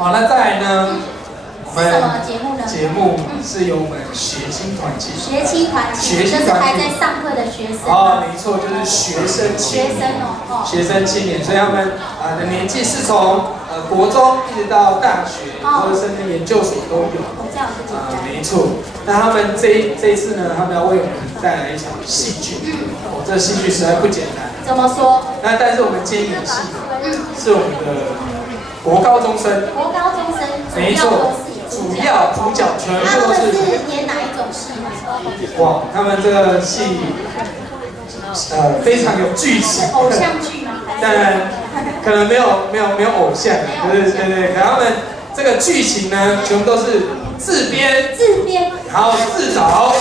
好，那再来呢？是什么节目呢？节目是由我们学青团契。学青团契，就是还在上课的学生。哦，没错，就是学生青年。学生哦，学生青年，所以他们的年纪是从国中一直到大学，或者甚至研究所都有。这样不简单。没错。那他们这一次呢，他们要为我们带来一场戏剧。这戏剧实在不简单。怎么说？那但是我们今天演戏是我们的国高中生。国高中生。没错。主要主角全部都是。演哪一种戏呢？哇，他们这个戏，非常有剧情。是偶像剧吗？当然，可能没有偶像，对，可他们这个剧情呢，全部都是自编，然后自导，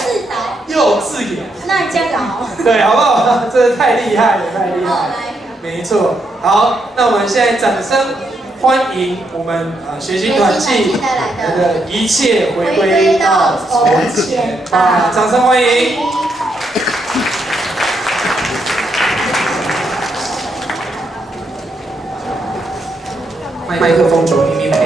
又自演。那你加导。对，好不好？这太厉害了，太厉害了。没错，好，那我们现在掌声。欢迎我们学青团契带来的一切回归到从前吧！掌声欢迎。麦克风左边掉。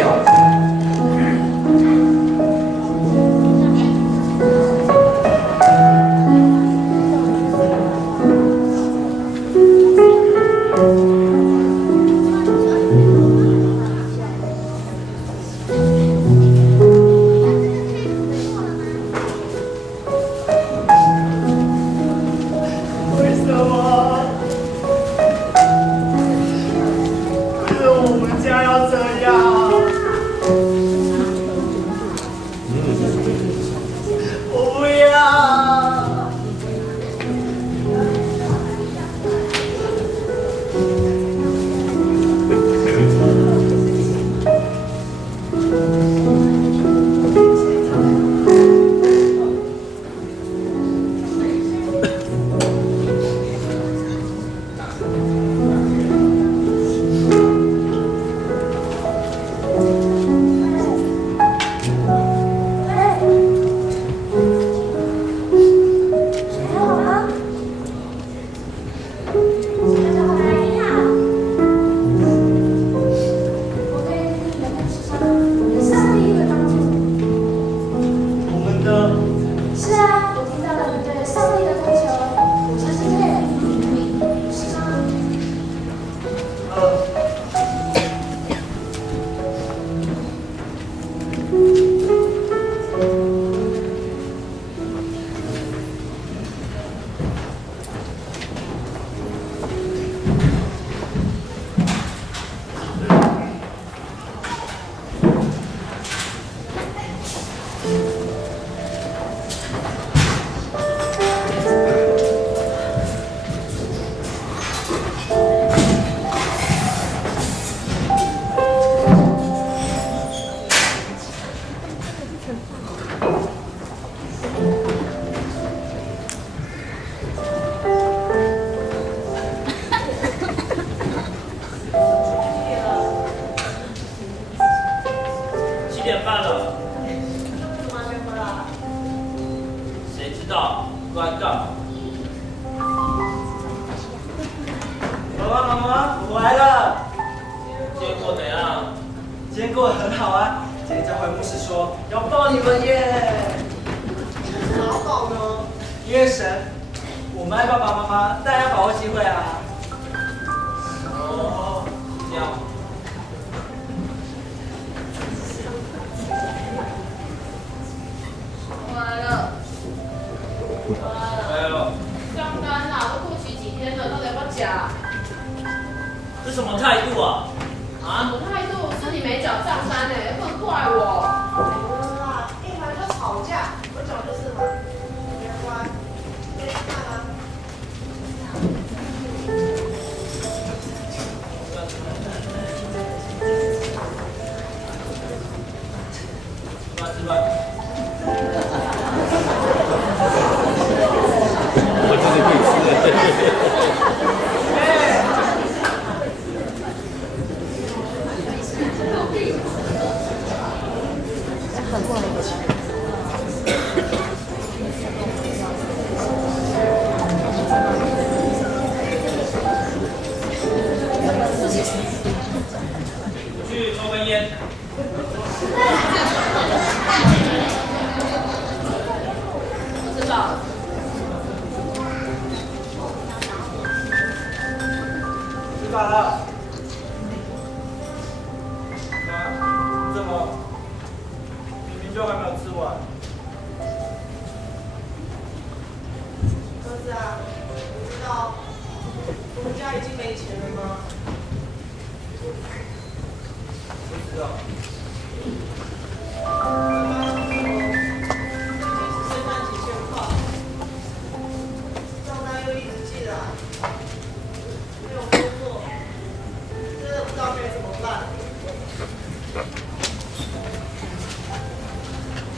去抽根烟。不知道。吃饭了。妈，怎么？明明就还没有吃完。儿子啊，你知道我们家已经没钱了吗？不知道。妈妈说，最近只剩下几千块，账单又一直进来，没有工作，真的不知道该怎么办。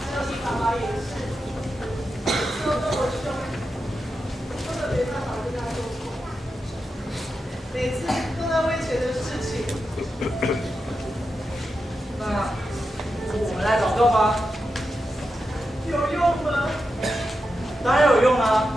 还有你爸爸也是，每次都跟我凶，根本没办法跟他沟通，每次都在为钱的事情。那我们来祷告吧。有用吗？当然有用啦。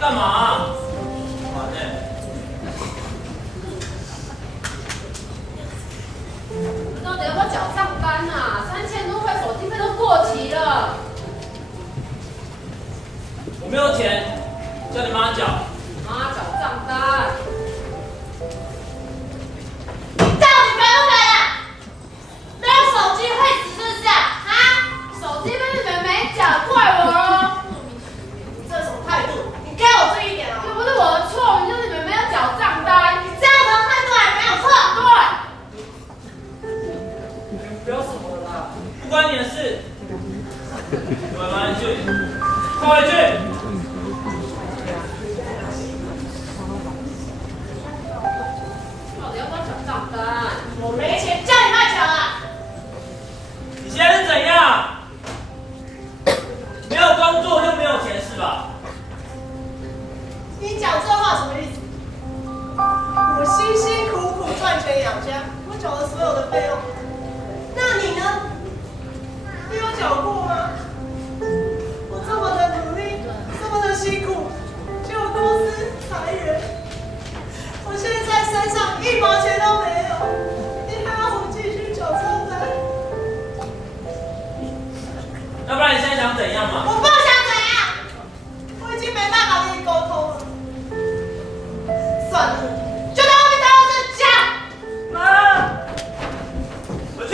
干嘛？玩呢？到底要不要缴账单啊？3000多块手机费都过期了。我没有钱，叫你妈缴。妈缴账单。到底可不可以啊？没有手机会死是不是啊？啊？手机费是你们没缴，怪我哦。你这什么态度？你该有注意一点啊！又不是我的错，就是你们没有缴账单。你这样的态度还没有错。不要什么了啦，不关你的事。快回去，快回去。到底要不要缴账单？我没钱，叫你卖钱啊！你现在是怎样？没有工作就没有钱是吧？你讲这话什么意思？我辛辛苦苦赚钱养家，我缴了所有的费用，那你呢？你有缴过吗？我这么的努力，这么的辛苦，结果公司裁员，我现在身上1毛钱都没有，你还要我继续缴账单？要不然你现在想怎样嘛？我不想怎样。我已经没办法跟你沟通了。算了，就当我没当我是讲。妈，回去。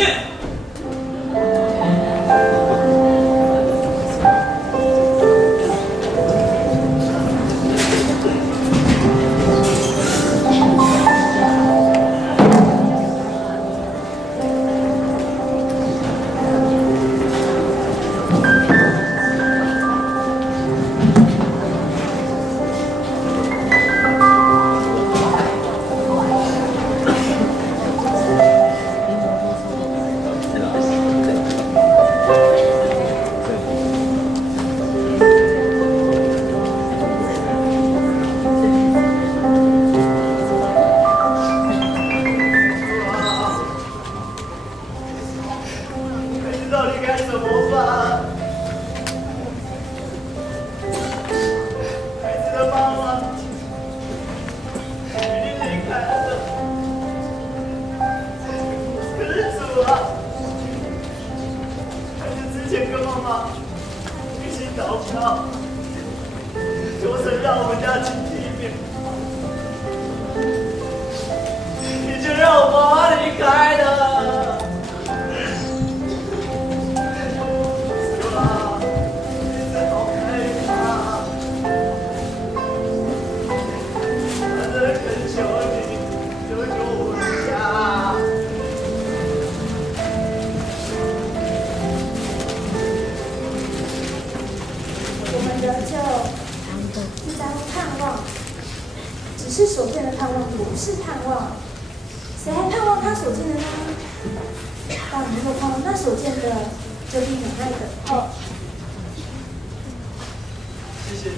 是盼望。谁还盼望他所见的呢？但如果盼望他所见的，就必忍耐等候。谢谢。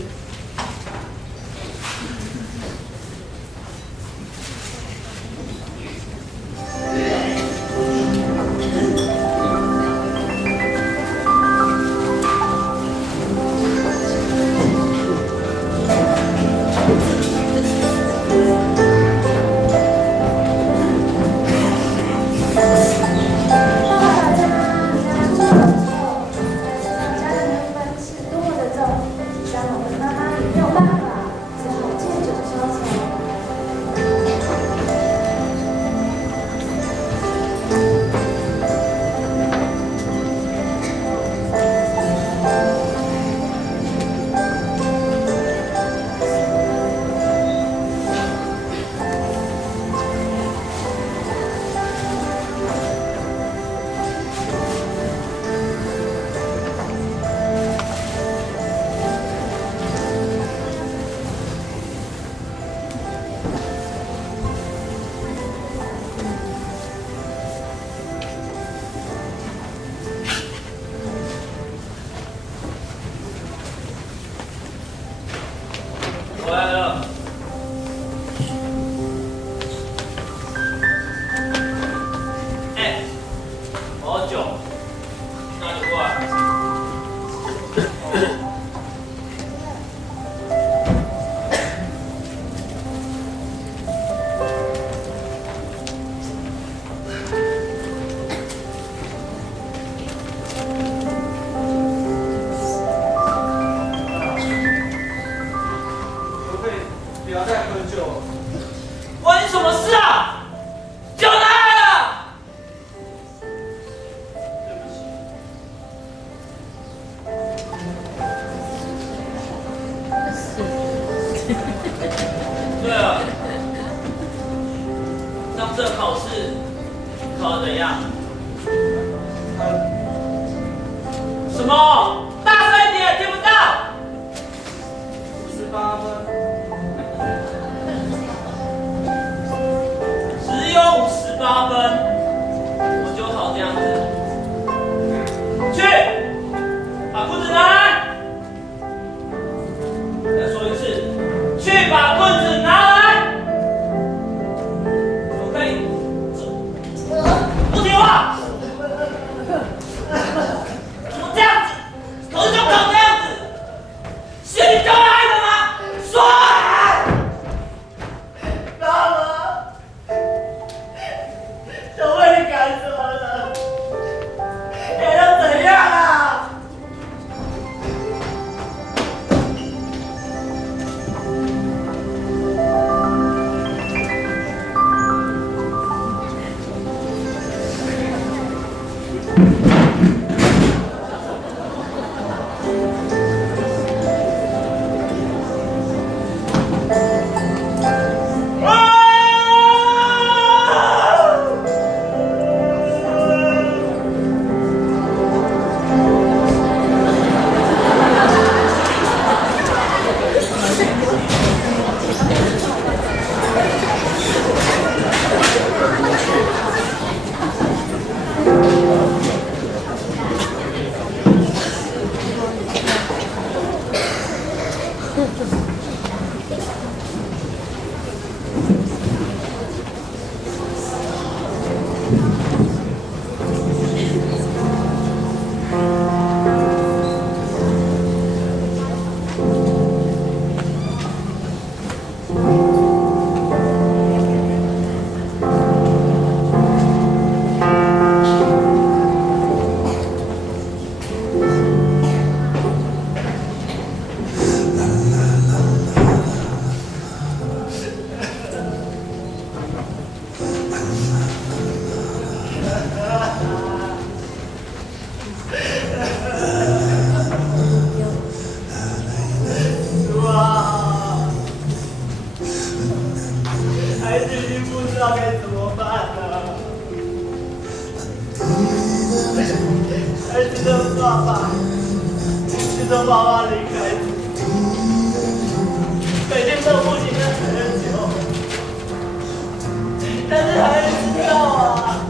但是孩子知道啊，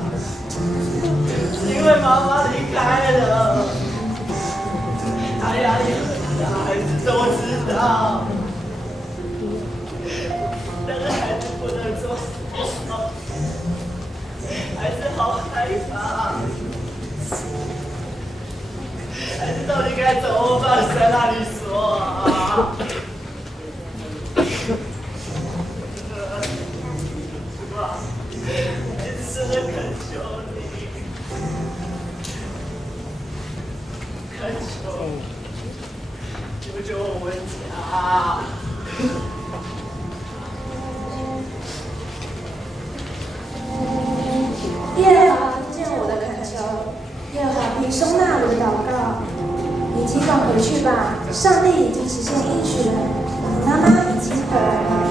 是因为妈妈离开了，他压力很大，孩子都知道，但是孩子不能做什么，孩子好害怕，孩子到底该怎么办？在那里说啊？真的恳求你，恳求，救救我们家！耶和华听见我的恳求，耶和华必收纳我的祷告。你尽管回去吧，上帝已经实现应许了，你妈妈已经回来了。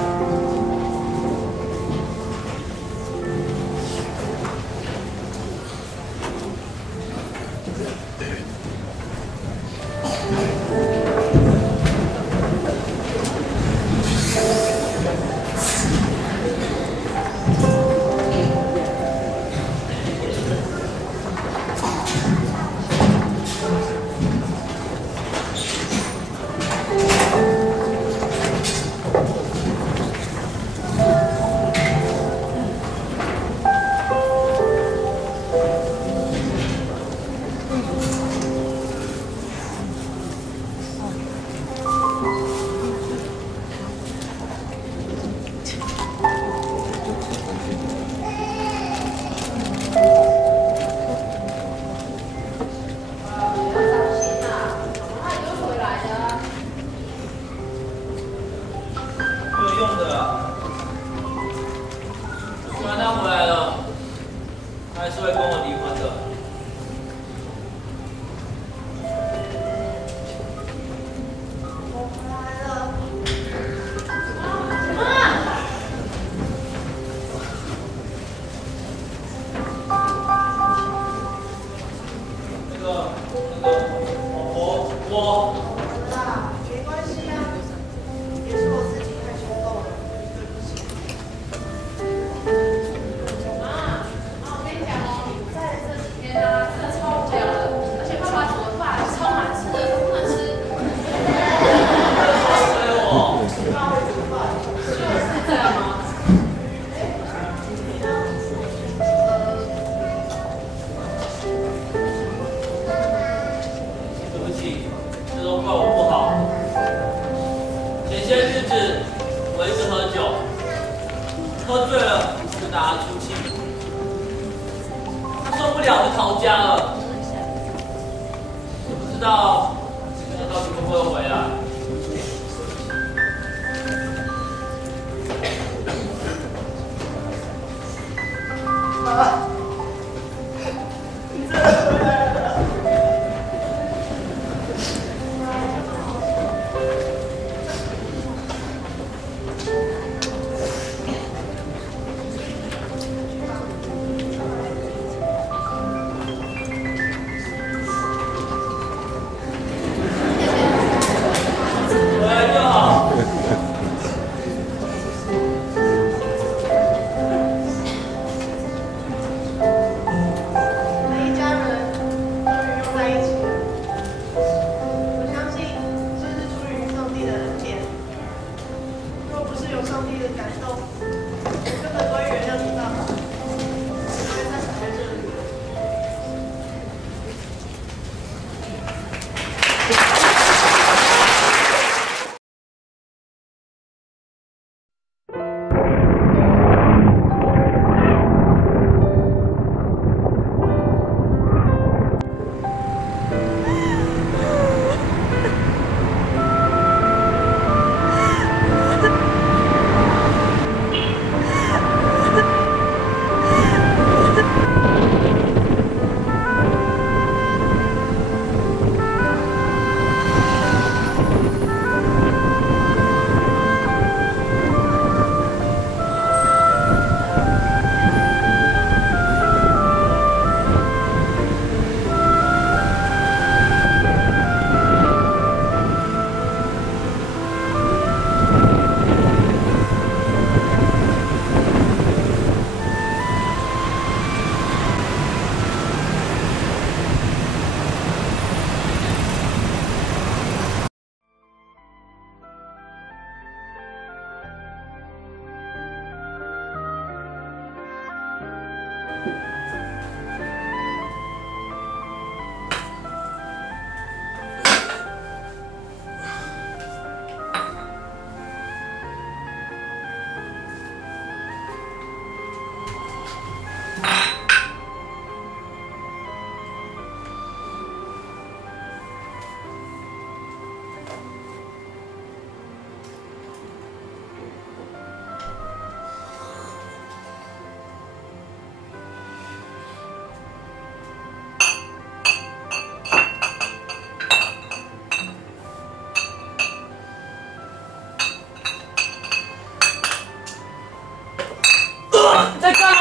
在干嘛？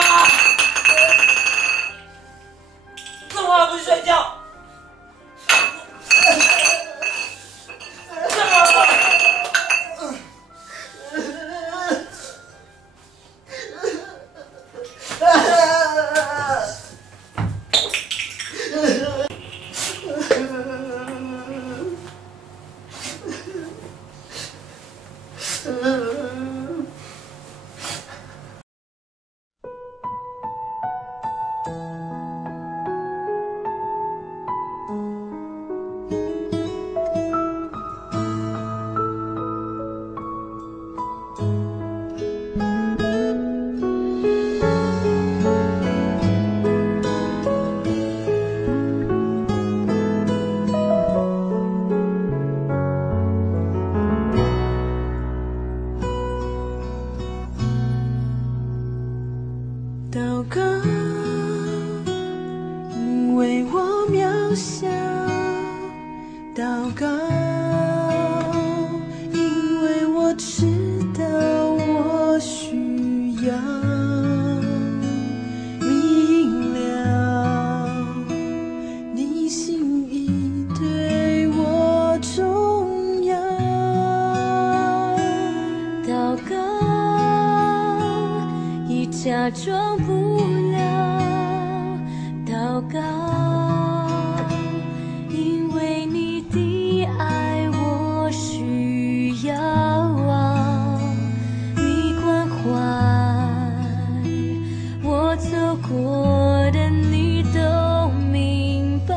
这么晚不去睡觉？祷告，因为我渺小；祷告，因为我知道我需要明了你心意对我重要。祷告，已假装不了祷告，因为你的爱我需要你关怀我走过的你都明白。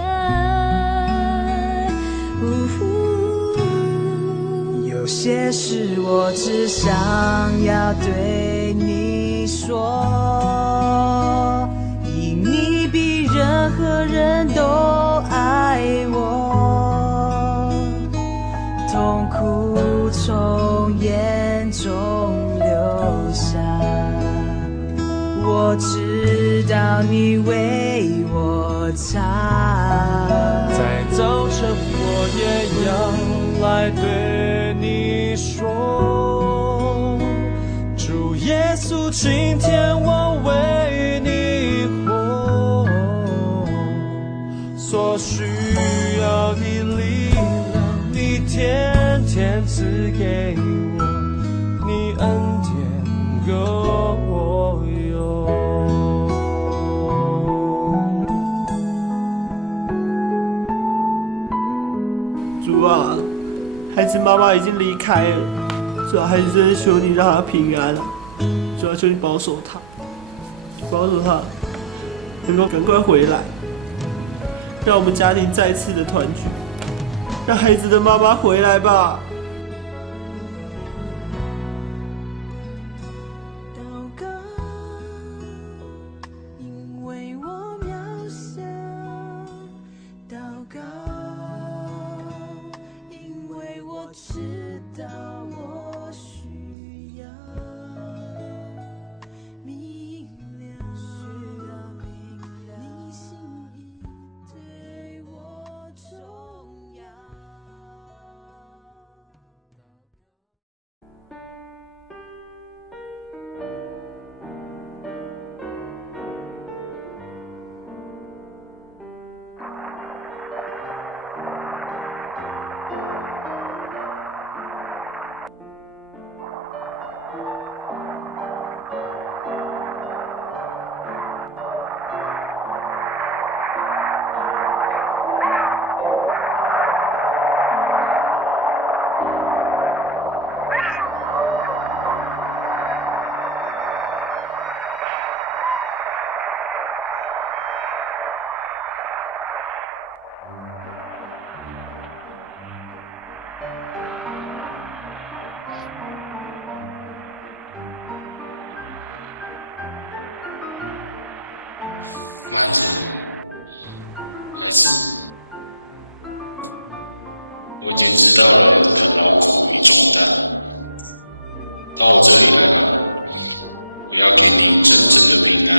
有些事我只想要对你说，因你比任何人都爱我，痛苦从眼中流下，我知道你为我擦。在早晨我也要来对你说，主耶稣，今天我为你活，所需要的力量你天天赐给我，你恩典够我用。主啊，孩子妈妈已经离开了，主啊，孩子真的求你让她平安，主啊，求你保守她，保守她能够赶快回来，让我们家庭再次的团聚，让孩子的妈妈回来吧。知道我需要明了，你心意对我重要。看见你要死。我已经知道了你的劳苦与重担，到我这里来吧，我要给你真正的平安。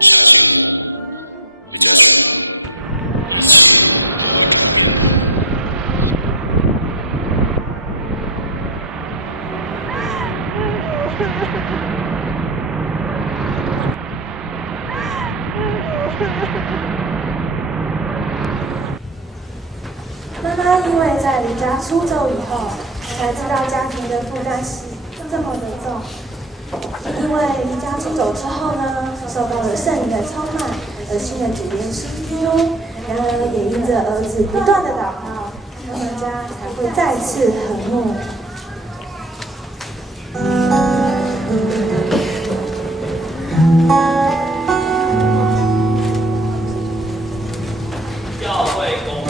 相信我，回家去，一切都会改变。妈妈因为在离家出走以后，才知道家庭的负担是这么的重。因为离家出走之后呢，受到了圣灵的充满，而信了主耶稣基督。然而也因着儿子不断的祷告，他们家才会再次和睦。教会公平。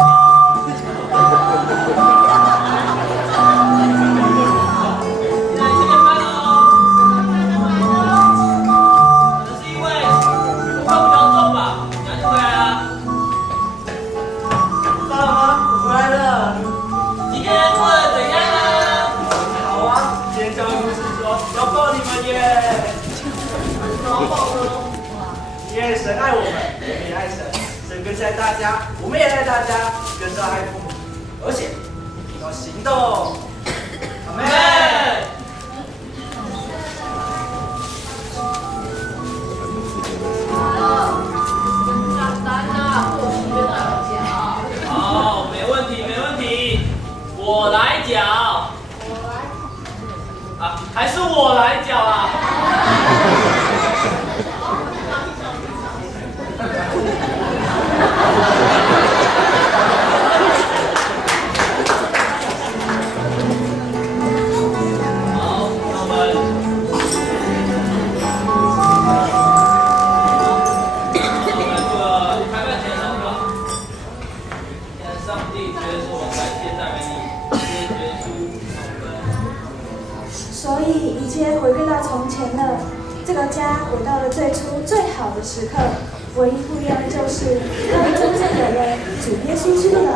神爱我们，我们也爱神。神更是爱大家，我们也爱大家，更是要爱父母，而且要行动。阿门。账单啊，过期的要缴。好，没问题，没问题，我来缴。啊，还是我来缴啊？所以一切回归到从前了，这个家回到了最初最好的时刻。唯一不一样的就是，他们真正的人主耶稣基督了。